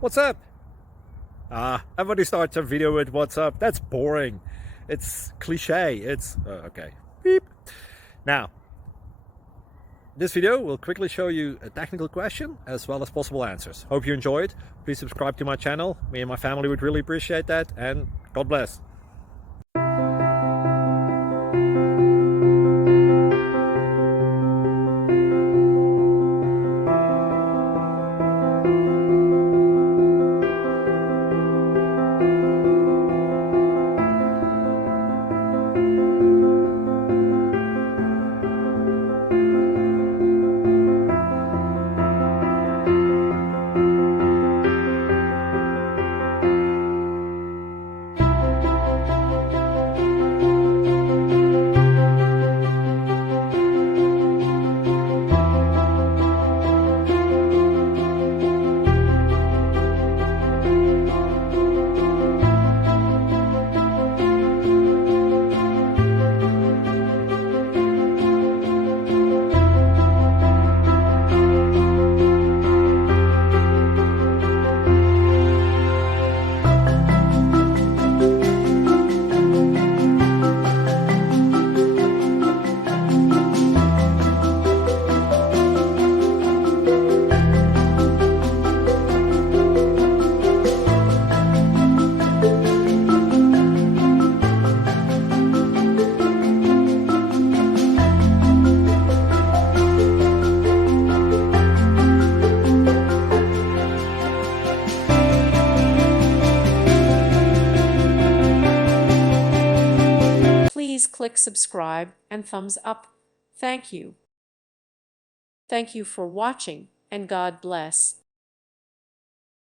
What's up? Everybody starts a video with what's up. That's boring. It's cliche. It's okay. Beep. Now, this video will quickly show you a technical question as well as possible answers. Hope you enjoy it. Please subscribe to my channel. Me and my family would really appreciate that. And God bless. Please click subscribe and thumbs up. Thank you. Thank you for watching, and God bless.